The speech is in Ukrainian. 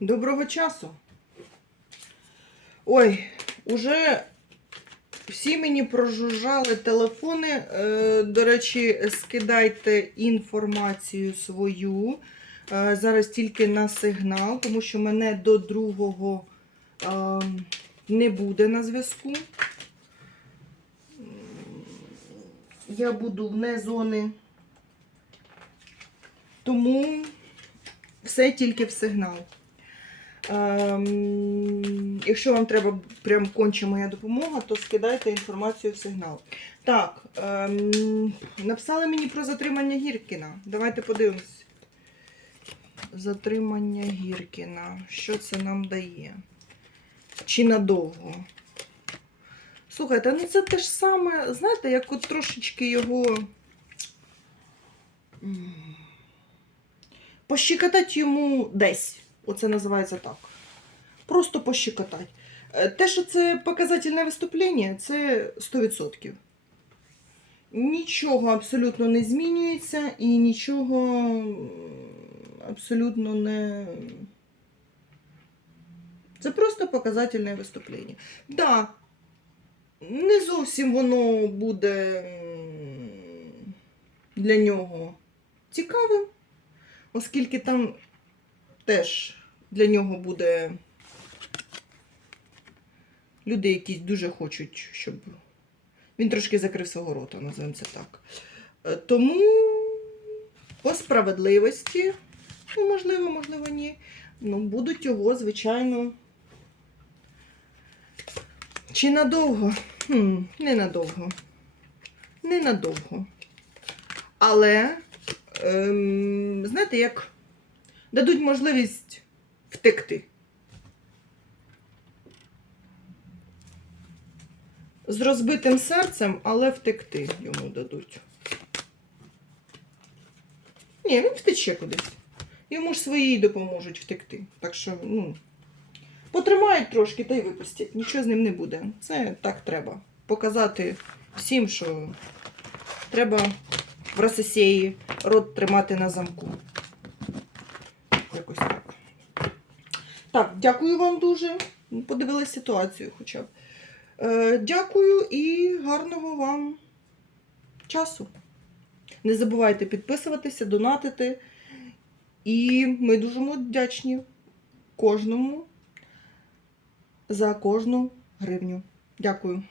Доброго часу. Ой, уже всі мені прожужжали телефони. Е, До речі, скидайте інформацію свою. Е, Зараз тільки на сигнал, тому що мене до другого е, не буде на зв'язку. Я буду вне зони. Тому все тільки в сигнал. Ем, якщо вам треба прям конче моя допомога, то скидайте інформацію в сигнал. Так, ем, написали мені про затримання Гіркіна. Давайте подивимось. Затримання Гіркіна. Що це нам дає? Чи надовго? Слухайте, ну це те ж саме, знаєте, як от трошечки його. Пощекотати йому десь. Оце називається так. Просто пощекотати. Е, Те, що це показательне виступлення, це 100%. Нічого абсолютно не змінюється і нічого абсолютно не. Це просто показательне виступлення. Так, да, не зовсім воно буде для нього цікавим, оскільки там теж для нього буде люди, які дуже хочуть, щоб він трошки закрив свого рота, називаємо це так. Е, Тому по справедливості, ну, можливо, можливо, ні. Ну, будуть його, звичайно. Чи надовго? Хм, ненадовго. Ненадовго. Але, ем, знаєте, як дадуть можливість втекти. З розбитим серцем, але втекти йому дадуть. Ні, він втече кудись. Йому ж свої допоможуть втекти. Так що, ну, потримають трошки та й випустять. Нічого з ним не буде. Це так треба. Показати всім, що треба в Рососії рот тримати на замку. Якось так. Так, дякую вам дуже. Подивилися ситуацію хоча б. Е, дякую і гарного вам часу. Не забувайте підписуватися, донатити. І ми дуже вдячні кожному за кожну гривню. Дякую.